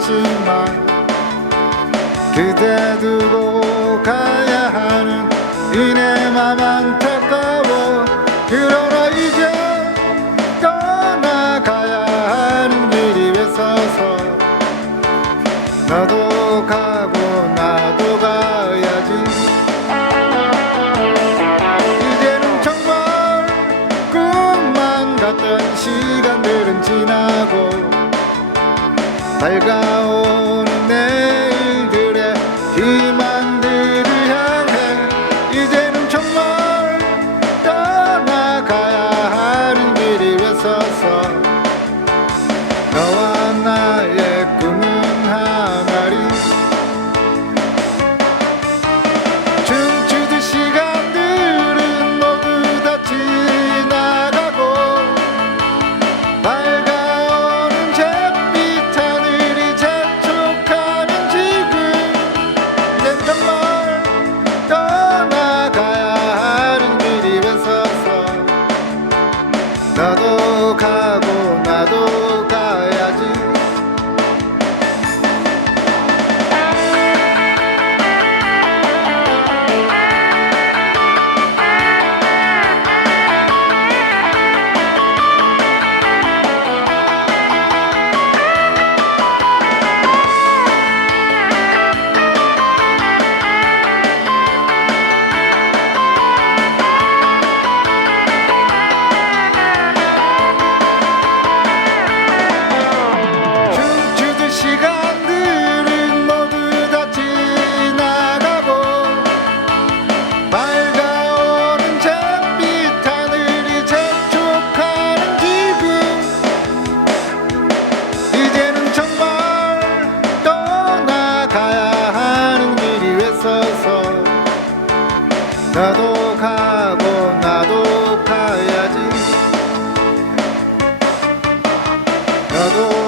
있지만 그대 두고 가야 하는 이 내 맘 안타까워. 그러나 이제 떠나가야 하는 길이 왜 서서 나도 가고 나도 가야지. 이제는 정말 꿈만 같던 시간들은 지나고 밝아오는 내 나도 가고 나도 나도 가고 나도 가야지. 나도